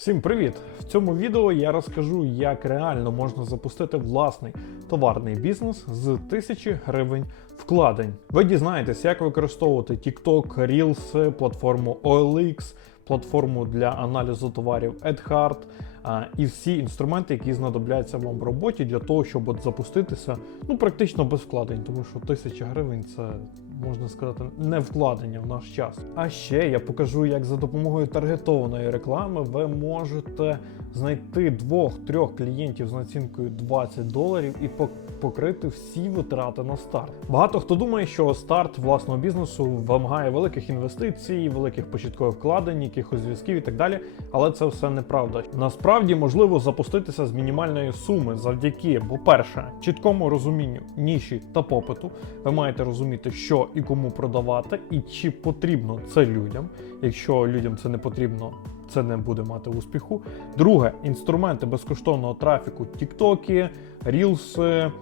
Всім привіт! В цьому відео я розкажу, як реально можна запустити власний товарний бізнес з 1000 гривень вкладень. Ви дізнаєтесь, як використовувати TikTok, Reels, платформу OLX, платформу для аналізу товарів AdHard і всі інструменти, які знадобляться вам в роботі для того, щоб от запуститися ну практично без вкладень, тому що 1000 гривень це можна сказати, не вкладення в наш час. А ще я покажу, як за допомогою таргетованої реклами ви можете знайти двох-трьох клієнтів з націнкою 20 доларів і покрити всі витрати на старт. Багато хто думає, що старт власного бізнесу вимагає великих інвестицій, великих початкових вкладень, якихось зв'язків і так далі. Але це все неправда. Насправді можливо запуститися з мінімальної суми завдяки, по-перше, чіткому розумінню ніші та попиту. Ви маєте розуміти, що і кому продавати, і чи потрібно це людям. Якщо людям це не потрібно, це не буде мати успіху. Друге, інструменти безкоштовного трафіку: Тіктоки, Рілси,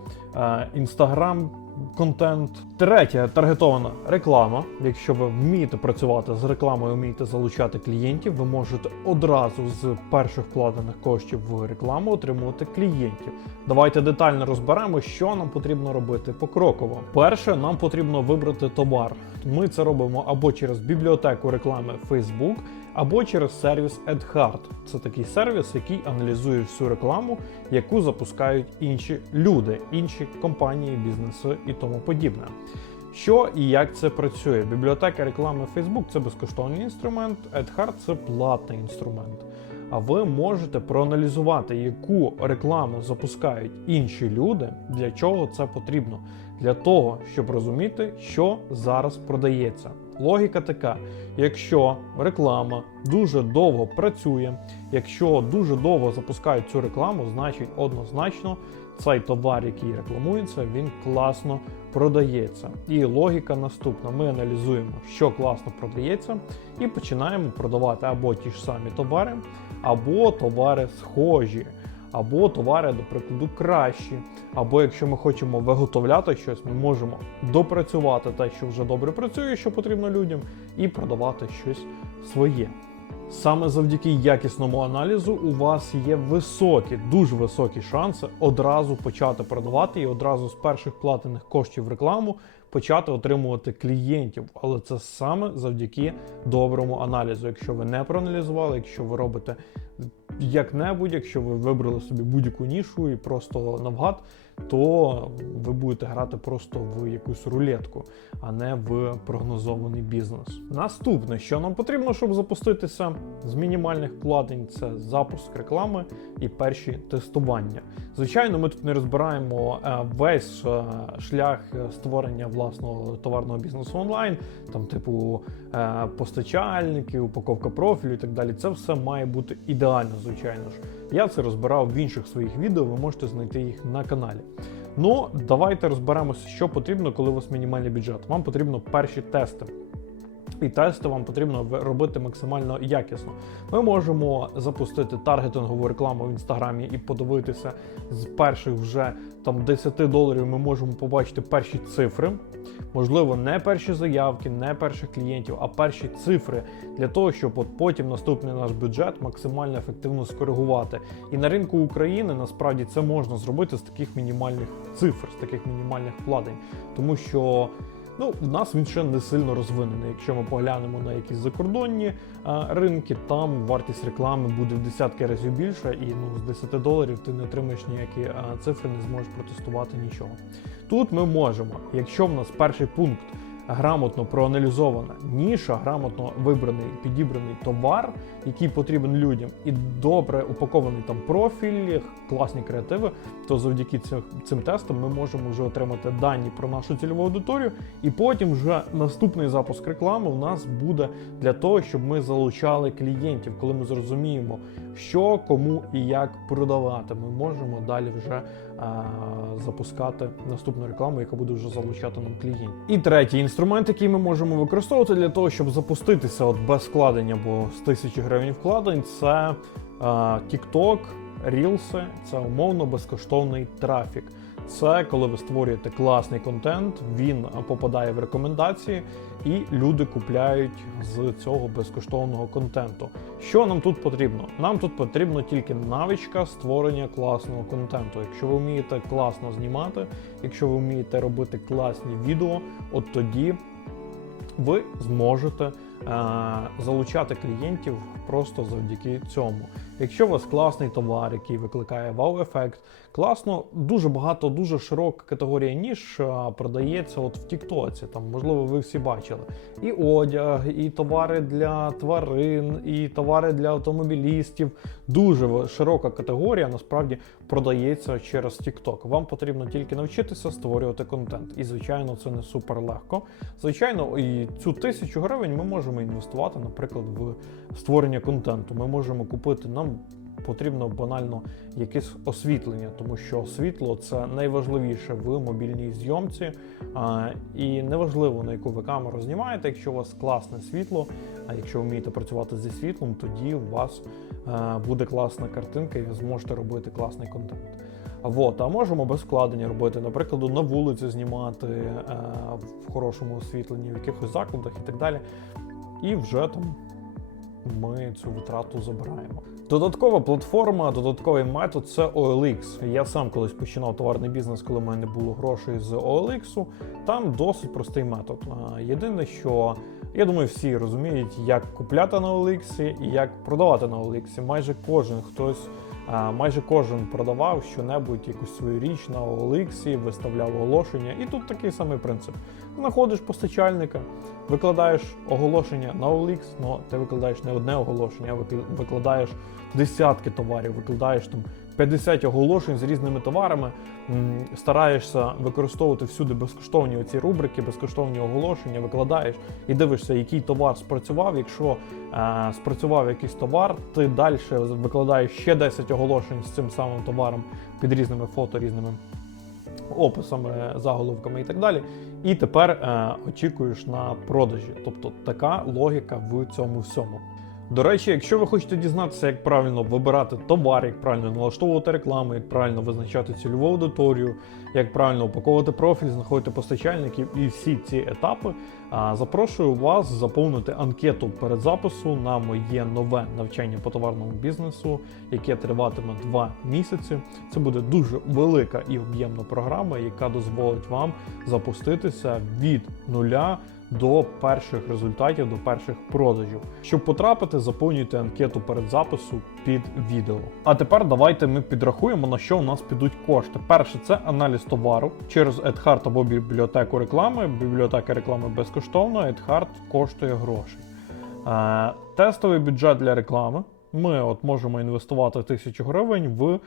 Інстаграм. Контент. Третє таргетована реклама. Якщо ви вмієте працювати з рекламою, вмієте залучати клієнтів, ви можете одразу з перших вкладених коштів в рекламу отримувати клієнтів. Давайте детально розберемо, що нам потрібно робити покроково. Перше, нам потрібно вибрати товар. Ми це робимо або через бібліотеку реклами Facebook, або через сервіс AdHard. Це такий сервіс, який аналізує всю рекламу, яку запускають інші люди, інші компанії, бізнеси і тому подібне. Що і як це працює? Бібліотека реклами Facebook це безкоштовний інструмент, AdHard це платний інструмент. А ви можете проаналізувати, яку рекламу запускають інші люди, для чого це потрібно. Для того, щоб розуміти, що зараз продається. Логіка така: якщо реклама дуже довго працює, якщо дуже довго запускають цю рекламу, значить однозначно цей товар, який рекламується, він класно продається. І логіка наступна: ми аналізуємо, що класно продається, і починаємо продавати або ті ж самі товари, або товари схожі. Або товари, до прикладу, кращі. Або якщо ми хочемо виготовляти щось, ми можемо допрацювати те, що вже добре працює, що потрібно людям, і продавати щось своє. Саме завдяки якісному аналізу у вас є високі, дуже високі шанси одразу почати продавати і одразу з перших платених коштів в рекламу почати отримувати клієнтів. Але це саме завдяки доброму аналізу. Якщо ви не проаналізували, якщо ви робите як-небудь, якщо ви вибрали собі будь-яку нішу і просто навгад, то ви будете грати просто в якусь рулетку, а не в прогнозований бізнес. Наступне, що нам потрібно, щоб запуститися з мінімальних вкладень, це запуск реклами і перші тестування. Звичайно, ми тут не розбираємо е, весь е, шлях створення власного товарного бізнесу онлайн, там, типу, е, постачальники, упаковка профілю і так далі. Це все має бути ідеально, звичайно ж. Я це розбирав в інших своїх відео, ви можете знайти їх на каналі. Ну, давайте розберемося, що потрібно, коли у вас мінімальний бюджет. Вам потрібно перші тести. І тести вам потрібно робити максимально якісно. Ми можемо запустити таргетингову рекламу в інстаграмі і подивитися з перших вже там 10 доларів. Ми можемо побачити перші цифри. Можливо, не перші заявки, не перших клієнтів, а перші цифри для того, щоб от потім наступний наш бюджет максимально ефективно скоригувати. І на ринку України насправді це можна зробити з таких мінімальних цифр, з таких мінімальних вкладень, тому що. Ну, в нас він ще не сильно розвинений. Якщо ми поглянемо на якісь закордонні а, ринки, там вартість реклами буде в десятки разів більша, і ну, з 10 доларів ти не отримаєш ніякі а, цифри, не зможеш протестувати нічого. Тут ми можемо, якщо в нас перший пункт грамотно проаналізована ніша, грамотно вибраний підібраний товар, який потрібен людям, і добре упакований там профіль, класні креативи, то завдяки цим, цим тестам ми можемо вже отримати дані про нашу цільову аудиторію, і потім вже наступний запуск реклами у нас буде для того, щоб ми залучали клієнтів, коли ми зрозуміємо, що кому і як продавати. Ми можемо далі вже запускати наступну рекламу, яка буде вже залучати нам клієнтів. І третій інструмент, який ми можемо використовувати для того, щоб запуститися от без вкладення, бо з тисячі гривень вкладень, це а, TikTok, Рілси, це умовно безкоштовний трафік. Це коли ви створюєте класний контент, він попадає в рекомендації, і люди купляють з цього безкоштовного контенту. Що нам тут потрібно? Нам тут потрібно тільки навичка створення класного контенту. Якщо ви вмієте класно знімати, якщо ви вмієте робити класні відео, от тоді ви зможете е, залучати клієнтів просто завдяки цьому. Якщо у вас класний товар, який викликає вау-ефект, класно, дуже багато, дуже широка категорія ніж е, продається от в Тіктоці. Там, можливо, ви всі бачили. І одяг, і товари для тварин, і товари для автомобілістів. Дуже широка категорія насправді продається через TikTok. Вам потрібно тільки навчитися створювати контент. І, звичайно, це не супер легко. Звичайно, і цю тисячу гривень ми можемо інвестувати, наприклад, в створення контенту. Ми можемо купити нам. Потрібно банально якесь освітлення, тому що світло це найважливіше в мобільній зйомці. І неважливо на яку ви камеру знімаєте, якщо у вас класне світло, а якщо вмієте працювати зі світлом, тоді у вас е, буде класна картинка, і ви зможете робити класний контент. Вот, а можемо без вкладення робити, наприклад, на вулиці знімати е, в хорошому освітленні, в якихось закладах і так далі. І вже там ми цю витрату забираємо. Додаткова платформа, додатковий метод це OLX. Я сам колись починав товарний бізнес, коли в мене не було грошей з OLX. Там досить простий метод. Єдине, що я думаю, всі розуміють, як купляти на OLX і як продавати на OLX. Майже кожен хтось. Майже кожен продавав щонебудь якусь свою річ на OLX, виставляв оголошення, і тут такий самий принцип. Знаходиш постачальника, викладаєш оголошення на OLX, але ти викладаєш не одне оголошення, а викладаєш десятки товарів, викладаєш там 50 оголошень з різними товарами, стараєшся використовувати всюди безкоштовні оці рубрики, безкоштовні оголошення, викладаєш і дивишся, який товар спрацював. Якщо е, спрацював якийсь товар, ти далі викладаєш ще 10 оголошень з цим самим товаром під різними фото, різними описами, заголовками і так далі. І тепер е, очікуєш на продажі. Тобто така логіка в цьому всьому. До речі, якщо ви хочете дізнатися, як правильно вибирати товар, як правильно налаштовувати рекламу, як правильно визначати цільову аудиторію, як правильно упаковувати профіль, знаходити постачальників і всі ці етапи, запрошую вас заповнити анкету перед запису на моє нове навчання по товарному бізнесу, яке триватиме 2 місяці. Це буде дуже велика і об'ємна програма, яка дозволить вам запуститися від нуля до перших результатів, до перших продажів. Щоб потрапити, заповнюйте анкету перед запису під відео. А тепер давайте ми підрахуємо, на що у нас підуть кошти. Перше, це аналіз товару через EdHart або бібліотеку реклами. Бібліотека реклами безкоштовна, EdHart коштує грошей. Е, тестовий бюджет для реклами. Ми от можемо інвестувати тисячу гривень в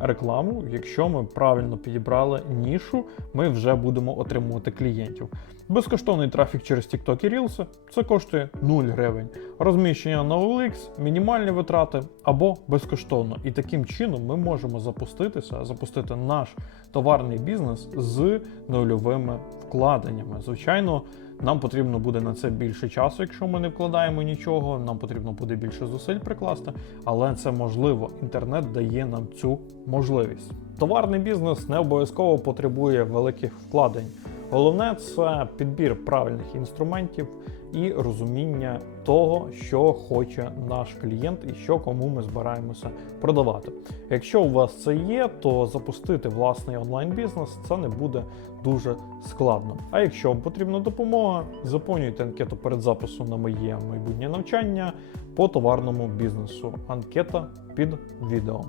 рекламу. Якщо ми правильно підібрали нішу, ми вже будемо отримувати клієнтів. Безкоштовний трафік через TikTok і Reels це коштує 0 гривень. Розміщення на OLX, мінімальні витрати або безкоштовно. І таким чином ми можемо запуститися, запустити наш товарний бізнес з нульовими вкладеннями. Звичайно, нам потрібно буде на це більше часу, якщо ми не вкладаємо нічого. Нам потрібно буде більше зусиль прикласти, але це можливо. Інтернет дає нам цю можливість. Товарний бізнес не обов'язково потребує великих вкладень. Головне це підбір правильних інструментів і розуміння того, що хоче наш клієнт і що кому ми збираємося продавати. Якщо у вас це є, то запустити власний онлайн-бізнес це не буде дуже складно. А якщо вам потрібна допомога, заповнюйте анкету перед записом на моє майбутнє навчання по товарному бізнесу. Анкета під відео.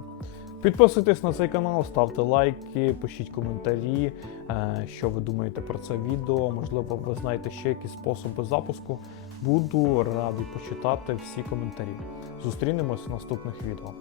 Підписуйтесь на цей канал, ставте лайки, пишіть коментарі, е, що ви думаєте про це відео. Можливо, ви знаєте ще якісь способи запуску. Буду радий почитати всі коментарі. Зустрінемось в наступних відео.